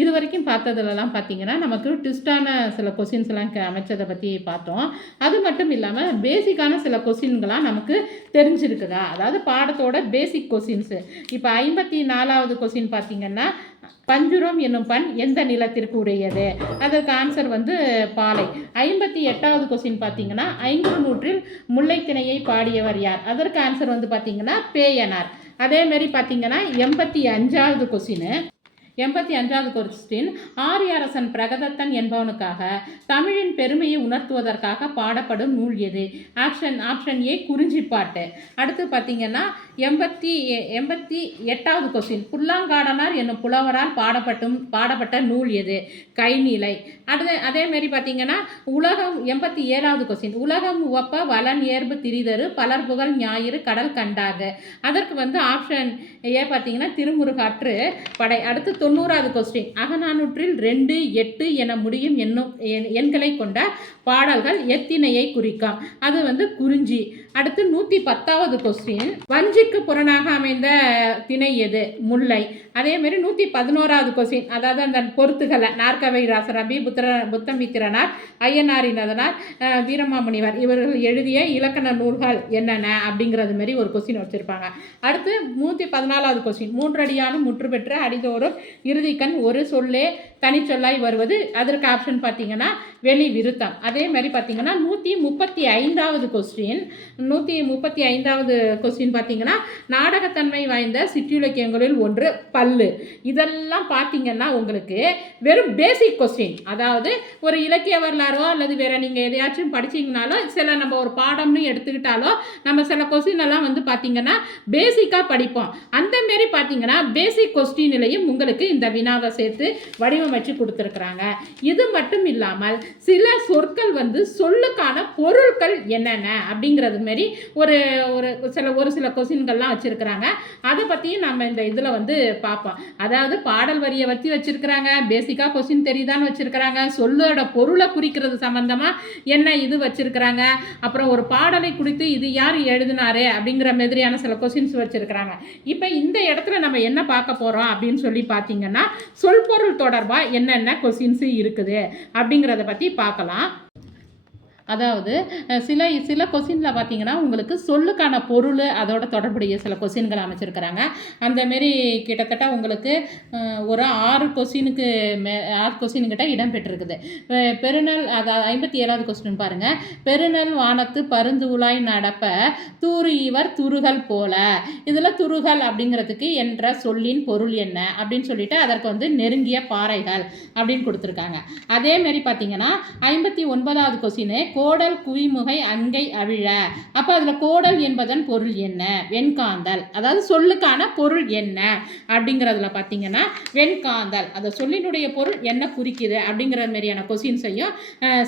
இது வரைக்கும் பார்த்ததுலலாம் பார்த்தீங்கன்னா, நமக்கு ட்விஸ்ட்டான சில கொஸ்டின்ஸ்லாம் அமைச்சத பத்தி பார்த்தோம். அது மட்டும் இல்லாம, பேசிக்கான சில கொஸ்டின்கள்லாம் நமக்கு தெரிஞ்சிருக்குதா? அதாவது பாடத்தோட பேசிக் கொஸ்டின்ஸு. இப்ப 54வது கொஸ்டின் பார்த்தீங்கன்னா, பஞ்சுரம் என்னும் பண் எந்த நிலத்திற்கு உரியது? அதற்கு ஆன்சர் வந்து பாலை. 58வது கொஸ்டின் பார்த்தீங்கன்னா, ஐங்குறுநூற்றில் முல்லைத்திணையை பாடியவர் யார்? அதற்கு ஆன்சர் வந்து பார்த்தீங்கன்னா, பேயனார். அதேமாரி பார்த்தீங்கன்னா, 85வது கொஸ்டினு 85வது கொஸ்டின், ஆரியரசன் பிரகதத்தன் என்பவனுக்காக தமிழின் பெருமையை உணர்த்துவதற்காக பாடப்படும் நூல் எது? Option A Kurinjipattu. அடுத்து பார்த்தீங்கன்னா 88வது கொஸ்டின், புல்லாங்காடனார் என்னும் புலவரால் பாடப்பட்ட நூல் எது? கைநிலை. அதேமாரி பார்த்தீங்கன்னா 87வது கொஸ்டின், உலகம் உவப்ப வளன் ஏர்பு திரிதரு பலர் புகழ் ஞாயிறு கடல் கண்டாக. அதற்கு வந்து ஆப்ஷன் ஏ பார்த்தீங்கன்னா திருமுருகாற்று படை. அடுத்து 90வது கொஸ்டின், அகநானூற்றில் 2, 8 என முடியும் என்னும் எண்களை கொண்ட பாடல்கள் எத்தினையை குறிக்கும்? அது வந்து குறிஞ்சி. அடுத்து 110வது கொஸ்டின், வஞ்சிக்கு புறனாக அமைந்த திணை எது? முல்லை. அதேமாரி 111வது கொஸ்டின், அதாவது அந்த பொருத்துகளை நாற்கவை ராசரபி, புத்தமித்திரனார், ஐயனாரினதனார், வீரமாமுனிவர் இவர்கள் எழுதிய இலக்கண நூல்கள் என்னென்ன அப்படிங்கிறது மாரி ஒரு கொஸ்டின் வச்சுருப்பாங்க. அடுத்து 114வது கொஸ்டின், மூன்றடியானும் முற்று பெற்ற அடிதோறும் இறுதிக்கண் ஒரு சொல்லே தனிச்சொல்லாய் வருவது. அதற்கு ஆப்ஷன் பார்த்தீங்கன்னா வெளி விருத்தம். அதே மாதிரி பார்த்தீங்கன்னா 135வது கொஸ்டின் 135வது கொஸ்டின் பார்த்தீங்கன்னா, நாடகத்தன்மை வாய்ந்த சிற்றிலக்கியங்களில் ஒன்று பல்லு. இதெல்லாம் பார்த்தீங்கன்னா உங்களுக்கு வெறும் பேசிக் கொஸ்டின். அதாவது ஒரு இலக்கிய வரலாறோ அல்லது வேற நீங்கள் எதையாச்சும் படிச்சிங்கனாலோ, சில நம்ம ஒரு பாடம்னு எடுத்துக்கிட்டாலோ நம்ம சில கொஸ்டின் எல்லாம் வந்து பார்த்தீங்கன்னா பேசிக்காக படிப்போம். அந்த மாரி பார்த்தீங்கன்னா பேசிக் கொஸ்டின்லையும் உங்களுக்கு இந்த வினாவை சேர்த்து வடிவமைச்சு கொடுத்துருக்குறாங்க. இது மட்டும் இல்லாமல் சில சொற்கள் வந்து சொல்லுக்கான பொருட்கள் என்னென்ன அப்படிங்கிறது மாரி ஒரு சில கொஸ்டின்கள்லாம் வச்சுருக்கிறாங்க. அதை பற்றியும் நம்ம இந்த இதில் வந்து பார்ப்போம். அதாவது பாடல் வரியை வச்சு வச்சுருக்கிறாங்க, பேசிக்காக கொஸ்டின் தெரியுதான்னு வச்சுருக்கிறாங்க, சொல்லோட பொருளை குறிக்கிறது சம்மந்தமாக என்ன இது வச்சுருக்கிறாங்க, அப்புறம் ஒரு பாடலை குறித்து இது யார் எழுதினாரு அப்படிங்கிற மாதிரியான சில கொஸ்டின்ஸ் வச்சுருக்கிறாங்க. இப்போ இந்த இடத்துல நம்ம என்ன பார்க்க போகிறோம் அப்படின்னு சொல்லி பார்த்தீங்கன்னா, சொல்பொருள் தொடர்பாக என்னென்ன கொஸ்டின்ஸு இருக்குது அப்படிங்கிறத பற்றி பார்க்கலாம். அதாவது சில கொஸ்டினில் பார்த்தீங்கன்னா உங்களுக்கு சொல்லுக்கான பொருள் அதோட தொடர்புடைய சில கொஸ்டின்கள் அமைச்சிருக்கிறாங்க. அந்தமாரி கிட்டத்தட்ட உங்களுக்கு ஒரு 6 கொஸ்டின் கிட்ட இடம் பெற்றிருக்குது. பெருநல், அதாவது 57வது கொஸ்டின் பாருங்கள், பெருநல் வானத்து பருந்துலாய் நடப்ப தூறு இவர் துருகள் போல. இதில் துருகள் அப்படிங்கிறதுக்கு என்ற சொல்லின் பொருள் என்ன அப்படின்னு சொல்லிட்டு அதற்கு வந்து நெருங்கிய பாறைகள் அப்படின்னு கொடுத்துருக்காங்க. அதேமாரி பார்த்தீங்கன்னா 59வது கொஸ்டின், கோடல் குவிமுகை அங்கை அவிழ. அப்போ அதில் கோடல் என்பதன் பொருள் என்ன? வெண்காந்தல். அதாவது சொல்லுக்கான பொருள் என்ன அப்படிங்கிறதுல பார்த்தீங்கன்னா வெண்காந்தல். அந்த சொல்லினுடைய பொருள் என்ன குறிக்குது அப்படிங்கிற மாதிரியான கொஸ்டின்ஸையும்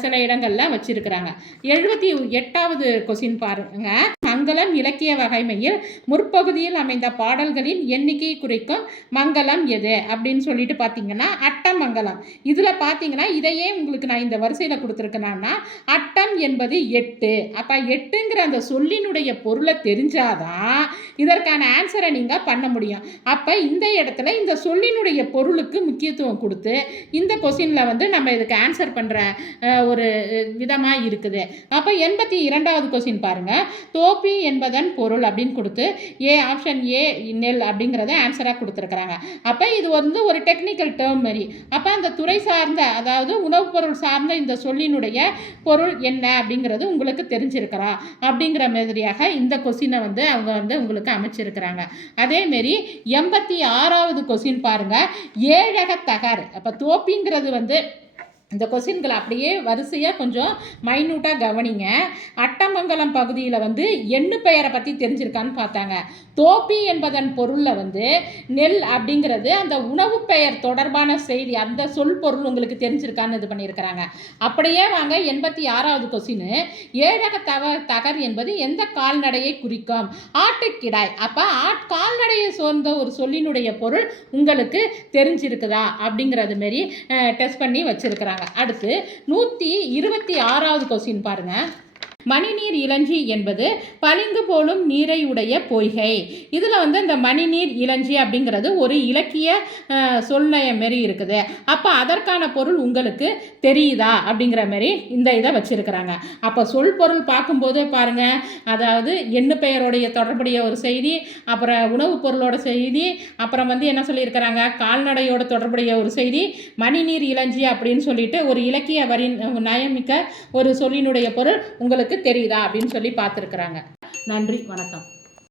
சில இடங்களில் வச்சிருக்கிறாங்க. 78வது கொஸ்டின் பாருங்க, மங்களம் இலக்கிய வகைமையில் முற்பகுதியில் அமைந்த பாடல்களின் எண்ணிக்கை குறிக்கும் மங்களம் எது அப்படின்னு சொல்லிட்டு பார்த்தீங்கன்னா அட்டமங்கலம். இதில் பார்த்தீங்கன்னா இதையே உங்களுக்கு நான் இந்த வரிசையில் கொடுத்துருக்கேன்னா, அட்டம் என்பது 8. அப்போ 8ங்கிற அந்த சொல்லினுடைய பொருளை தெரிஞ்சாதான் இதற்கான ஆன்சரை நீங்கள் பண்ண முடியும். அப்போ இந்த இடத்துல இந்த சொல்லினுடைய பொருளுக்கு முக்கியத்துவம் கொடுத்து இந்த கொஸ்டினில் வந்து நம்ம இதுக்கு ஆன்சர் பண்ணுற ஒரு விதமாக இருக்குது. அப்போ 82வது கொஸ்டின் பாருங்கள், தோப்பி என்பதன் பொருள் அப்படின்னு கொடுத்து ஆப்ஷன் ஏ நெல் அப்படிங்கிறத ஆன்சராக கொடுத்துருக்குறாங்க. அப்போ இது வந்து ஒரு டெக்னிக்கல் டேர்ம் மாதிரி. அப்போ அந்த துறை சார்ந்த, அதாவது உணவுப் பொருள் சார்ந்த இந்த சொல்லினுடைய பொருள் என்ன அப்படிங்கிறது உங்களுக்கு தெரிஞ்சிருக்கிறா அப்படிங்கிற மாதிரியாக இந்த கொஸ்டினை வந்து அவங்க வந்து உங்களுக்கு அமைச்சிருக்கிறாங்க. அதேமாரி 86வது கொஸ்டின் பாருங்க, ஏழக தகர். அப்போ தோப்பிங்கிறது வந்து இந்த கொஸ்டின்களை அப்படியே வரிசையாக கொஞ்சம் மைனூட்டாக கவனிங்க. அட்டமங்கலம் பகுதியில் வந்து எண்ணு பெயரை பற்றி தெரிஞ்சிருக்கான்னு பார்த்தாங்க. தோப்பி என்பதன் பொருளில் வந்து நெல் அப்படிங்கிறது அந்த உணவு பெயர் தொடர்பான செய்தி, அந்த சொல் பொருள் உங்களுக்கு தெரிஞ்சிருக்கான்னு இது பண்ணியிருக்கிறாங்க. அப்படியே வாங்க 86வது கொஸ்டின், ஏழக தகர் என்பது எந்த கால்நடையை குறிக்கும்? ஆட்டுக்கிடாய். அப்போ கால்நடையை சேர்ந்த ஒரு சொல்லினுடைய பொருள் உங்களுக்கு தெரிஞ்சிருக்குதா அப்படிங்கிறது மாரி டெஸ்ட் பண்ணி வச்சிருக்கிறாங்க. அடுத்து 126வது கொஸ்டின் பாருங்க, மணிநீர் இளஞ்சி என்பது பளிங்கு போலும் நீரை உடைய பொய்கை. இதில் இந்த மணிநீர் இளஞ்சி அப்படிங்கிறது ஒரு இலக்கிய சொல்நயம் மாரி இருக்குது. அப்போ அதற்கான பொருள் உங்களுக்கு தெரியுதா அப்படிங்கிற மாரி இந்த இதை வச்சுருக்கிறாங்க. அப்போ சொல் பொருள் பார்க்கும்போது பாருங்கள், அதாவது எண்ணு பெயருடைய தொடர்புடைய ஒரு செய்தி, அப்புறம் உணவுப் பொருளோட செய்தி, அப்புறம் என்ன சொல்லியிருக்கிறாங்க, கால்நடையோட தொடர்புடைய ஒரு செய்தி, மணிநீர் இளஞ்சி அப்படின்னு சொல்லிட்டு ஒரு இலக்கிய வரி நயமிக்க ஒரு சொல்லினுடைய பொருள் உங்களுக்கு தெரியுதா அப்படின்னு சொல்லி பார்த்துருக்குறாங்க. நன்றி, வணக்கம்.